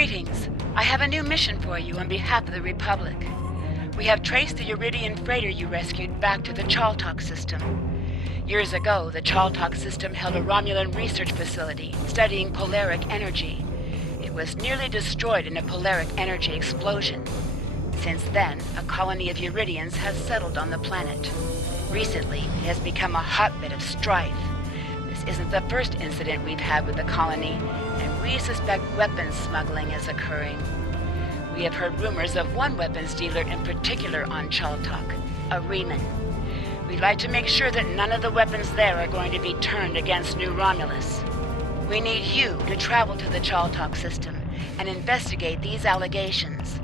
Greetings. I have a new mission for you on behalf of the Republic. We have traced the Uridian freighter you rescued back to the Chaltok system. Years ago, the Chaltok system held a Romulan research facility studying polaric energy. It was nearly destroyed in a polaric energy explosion. Since then, a colony of Uridians has settled on the planet. Recently, it has become a hotbed of strife. This isn't the first incident we've had with the colony, and we suspect weapons smuggling is occurring. We have heard rumors of one weapons dealer in particular on Chaltok, a Reman. We'd like to make sure that none of the weapons there are going to be turned against New Romulus. We need you to travel to the Chaltok system and investigate these allegations.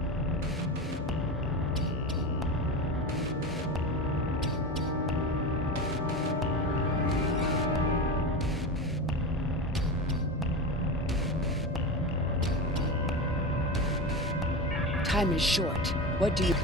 Time is short. What do you...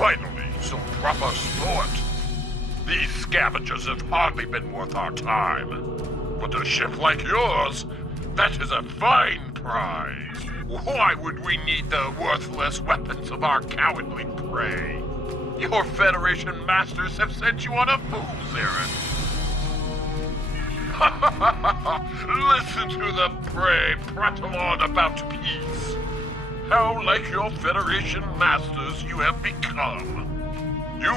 Finally, some proper sport. These scavengers have hardly been worth our time. But a ship like yours, that is a fine prize. Why would we need the worthless weapons of our cowardly prey? Your Federation masters have sent you on a fool's errand. Listen to the prey prattle on about peace. How like your Federation masters you have become. You...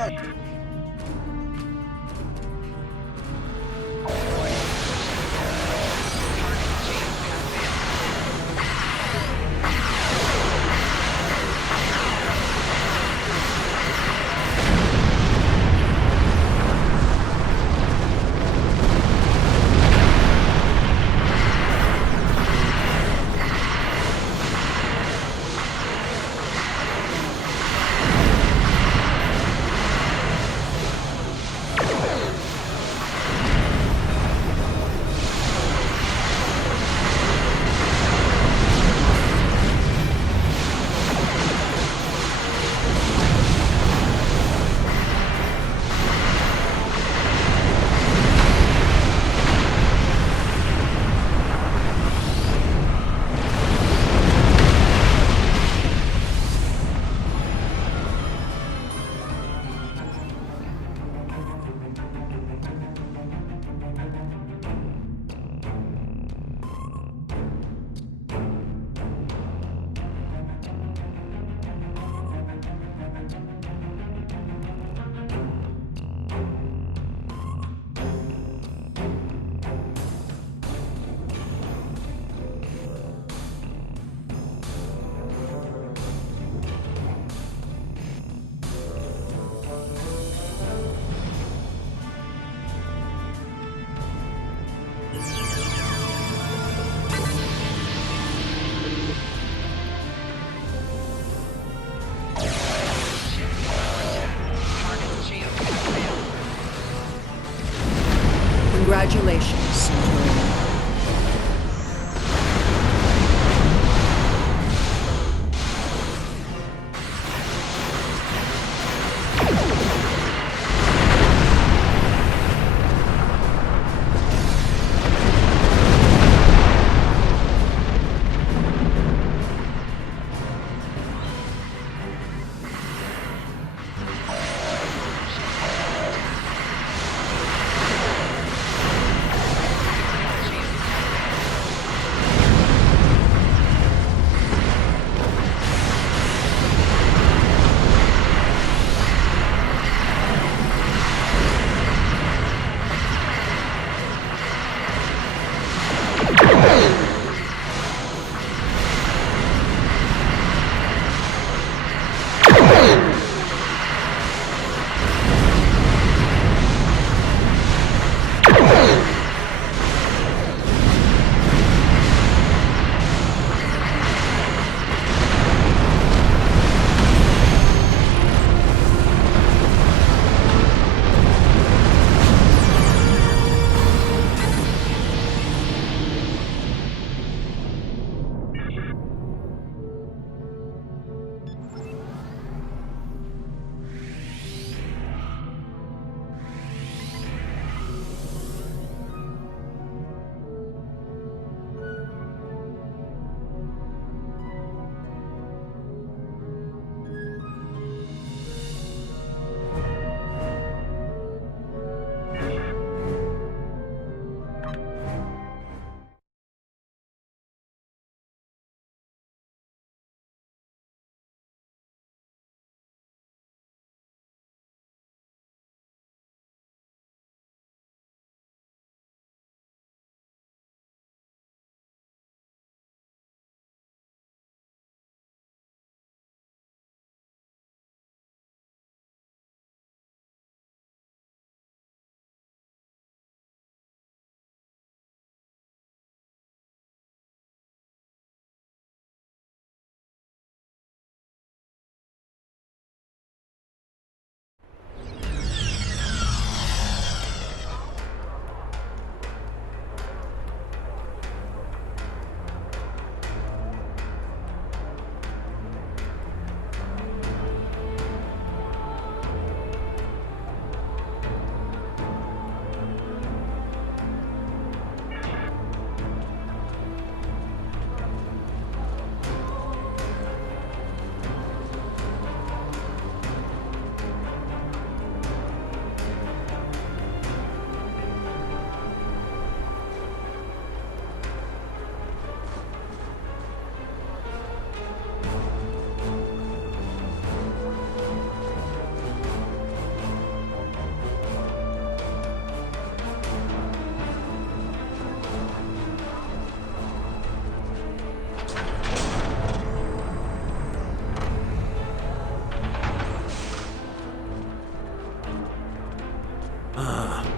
Congratulations, Centurion.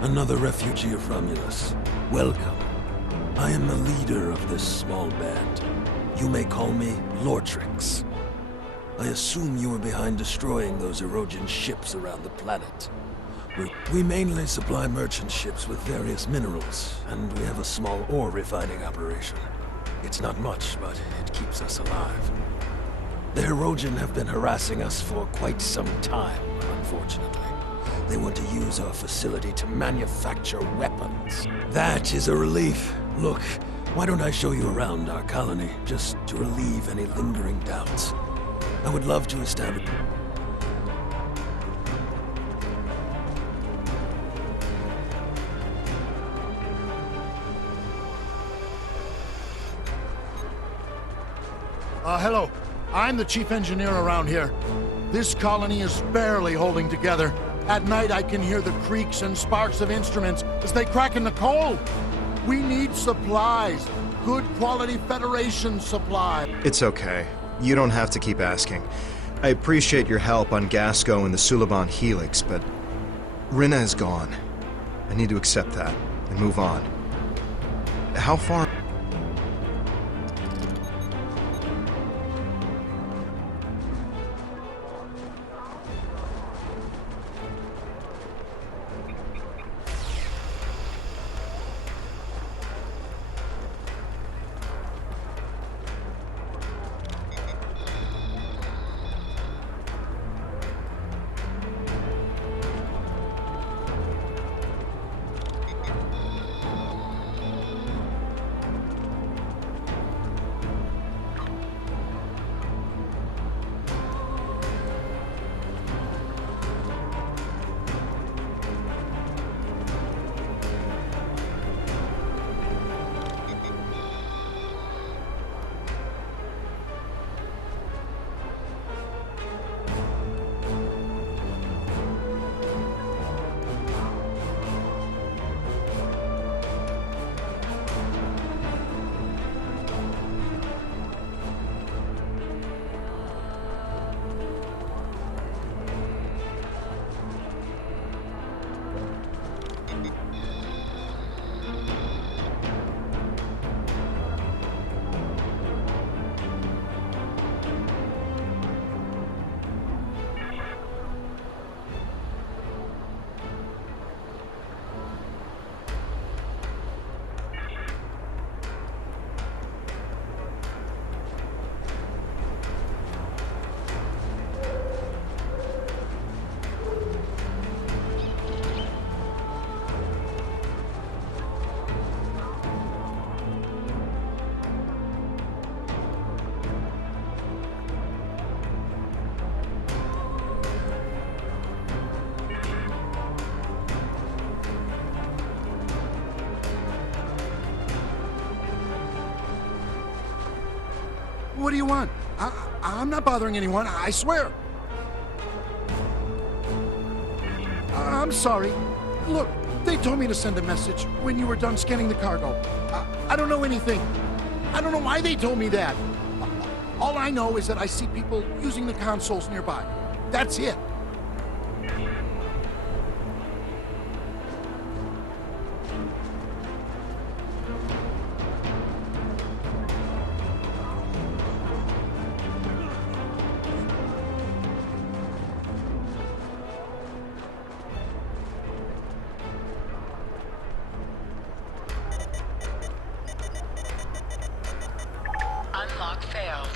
Another refugee of Romulus. Welcome. I am the leader of this small band. You may call me Lortrix. I assume you were behind destroying those Erogen ships around the planet. We mainly supply merchant ships with various minerals, and we have a small ore refining operation. It's not much, but it keeps us alive. The Erogen have been harassing us for quite some time, unfortunately. They want to use our facility to manufacture weapons. That is a relief. Look, why don't I show you around our colony, just to relieve any lingering doubts? I would love to establish... Hello. I'm the chief engineer around here. This colony is barely holding together. At night, I can hear the creaks and sparks of instruments as they crack in the cold. We need supplies. Good quality Federation supply. It's okay. You don't have to keep asking. I appreciate your help on Gasco and the Suliban Helix, but Rinna is gone. I need to accept that and move on. How far... What do you want? I'm not bothering anyone, I swear. I'm sorry. Look, they told me to send a message when you were done scanning the cargo. I don't know anything. I don't know why they told me that. All I know is that I see people using the consoles nearby. That's it. Unlock failed.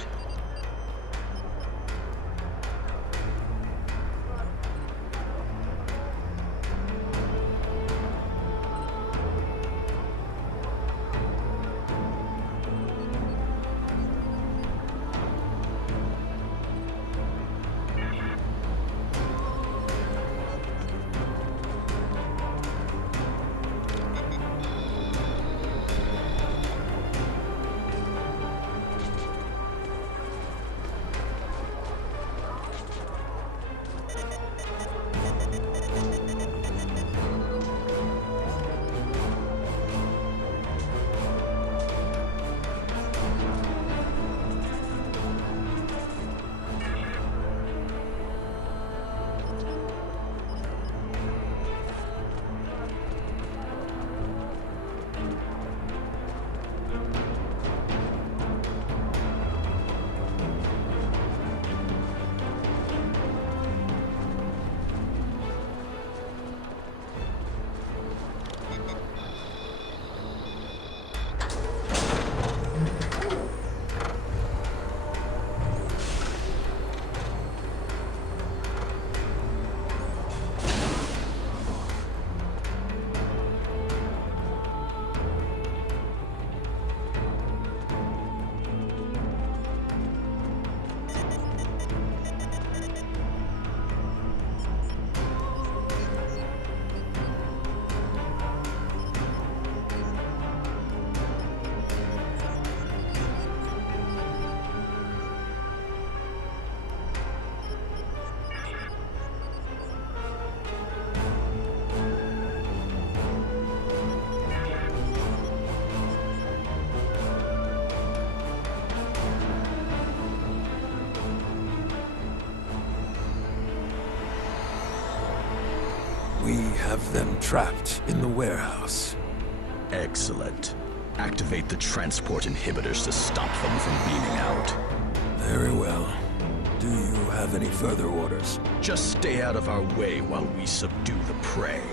have them trapped in the warehouse. Excellent. Activate the transport inhibitors to stop them from beaming out. Very well. Do you have any further orders? Just stay out of our way while we subdue the prey.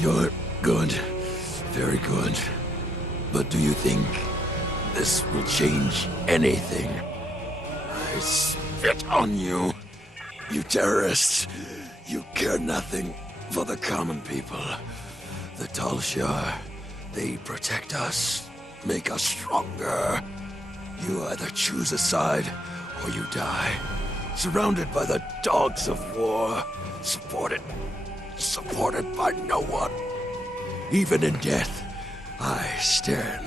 You're good. Very good. But do you think this will change anything? I spit on you. You terrorists. You care nothing for the common people. The Talshar, they protect us, make us stronger. You either choose a side or you die. Surrounded by the dogs of war. Supported by no one. Even in death, I stand.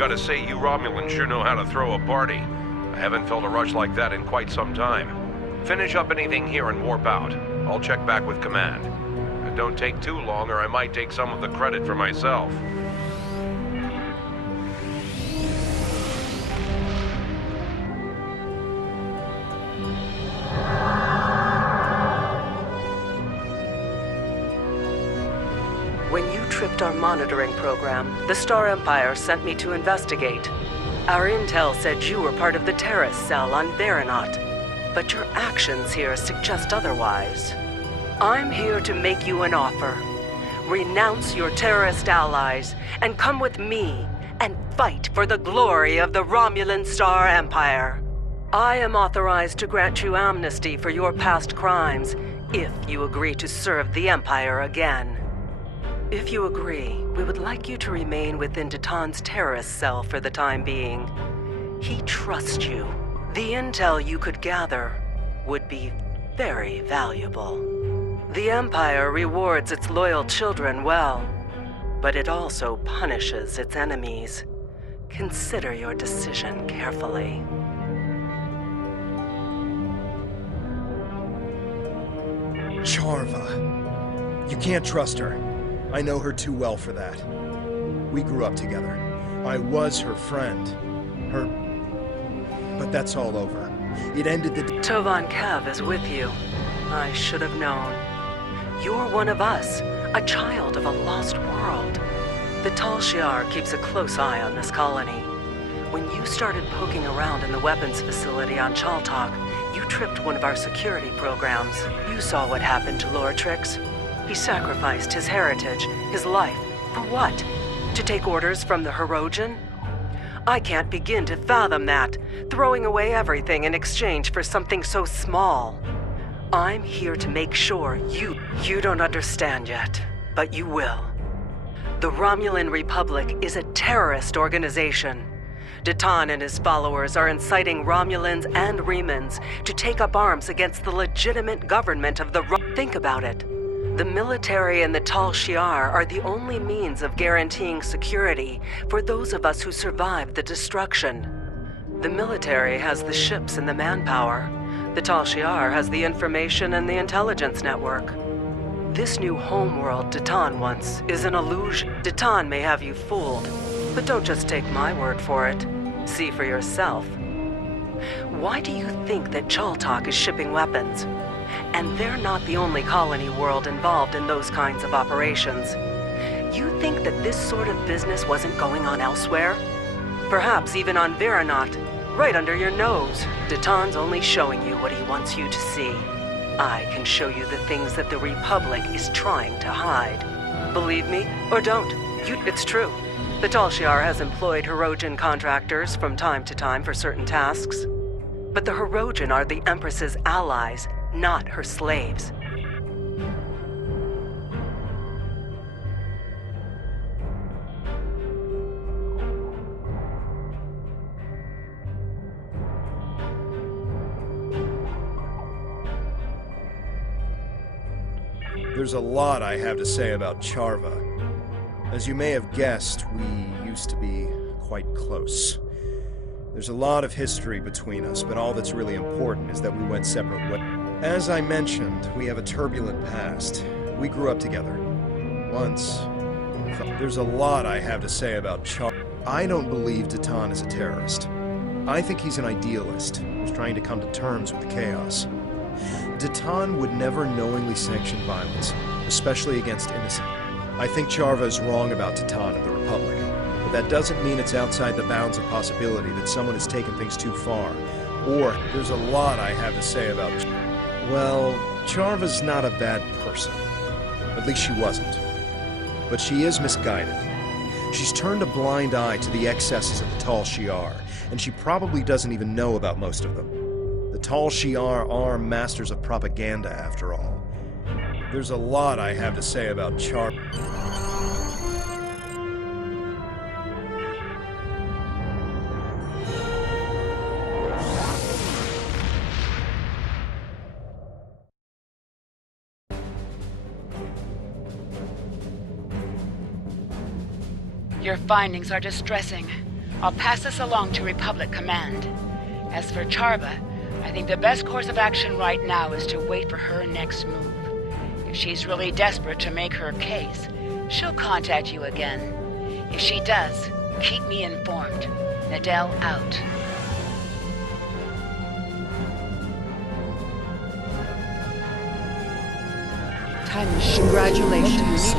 Gotta say, you Romulans sure know how to throw a party. I haven't felt a rush like that in quite some time. Finish up anything here and warp out. I'll check back with command. But don't take too long, or I might take some of the credit for myself. When you tripped our monitoring program, the Star Empire sent me to investigate. Our intel said you were part of the terrorist cell on Veranot, but your actions here suggest otherwise. I'm here to make you an offer. Renounce your terrorist allies and come with me and fight for the glory of the Romulan Star Empire. I am authorized to grant you amnesty for your past crimes if you agree to serve the Empire again. If you agree, we would like you to remain within Titan's terrorist cell for the time being. He trusts you. The intel you could gather would be very valuable. The Empire rewards its loyal children well, but it also punishes its enemies. Consider your decision carefully. Charva. You can't trust her. I know her too well for that. We grew up together. I was her friend. But that's all over. It ended the... Tovan Kev is with you. I should have known. You're one of us, a child of a lost world. The Tal Shiar keeps a close eye on this colony. When you started poking around in the weapons facility on Chaltok, you tripped one of our security programs. You saw what happened to Lortrix. He sacrificed his heritage, his life, for what? To take orders from the Hirogen? I can't begin to fathom that, throwing away everything in exchange for something so small. I'm here to make sure you don't understand yet, but you will. The Romulan Republic is a terrorist organization. Titan and his followers are inciting Romulans and Remans to take up arms against the legitimate government of the Think about it. The military and the Tal Shiar are the only means of guaranteeing security for those of us who survived the destruction. The military has the ships and the manpower. The Tal Shiar has the information and the intelligence network. This new homeworld Titan wants is an illusion. Titan may have you fooled, but don't just take my word for it. See for yourself. Why do you think that Chaltok is shipping weapons? And they're not the only colony world involved in those kinds of operations. You think that this sort of business wasn't going on elsewhere? Perhaps even on Veranot, right under your nose. Titan's only showing you what he wants you to see. I can show you the things that the Republic is trying to hide. Believe me, or don't. It's true. The Tal Shiar has employed Hirogen contractors from time to time for certain tasks. But the Hirogen are the Empress's allies, not her slaves. There's a lot I have to say about Charva. As you may have guessed, we used to be quite close. There's a lot of history between us, but all that's really important is that we went separate ways. As I mentioned, we have a turbulent past. We grew up together. Once. There's a lot I have to say about Charva. I don't believe Titan is a terrorist. I think he's an idealist who's trying to come to terms with the chaos. Titan would never knowingly sanction violence, especially against innocent. I think Charva is wrong about Titan and the Republic, but that doesn't mean it's outside the bounds of possibility that someone has taken things too far. Or, there's a lot I have to say about... Well, Charva's not a bad person. At least she wasn't. But she is misguided. She's turned a blind eye to the excesses of the Tal Shiar, and she probably doesn't even know about most of them. The Tal Shiar are masters of propaganda, after all. There's a lot I have to say about Charva. Your findings are distressing. I'll pass this along to Republic Command. As for Charba, I think the best course of action right now is to wait for her next move. If she's really desperate to make her case, she'll contact you again. If she does, keep me informed. Nadell out. Time machine. Congratulations.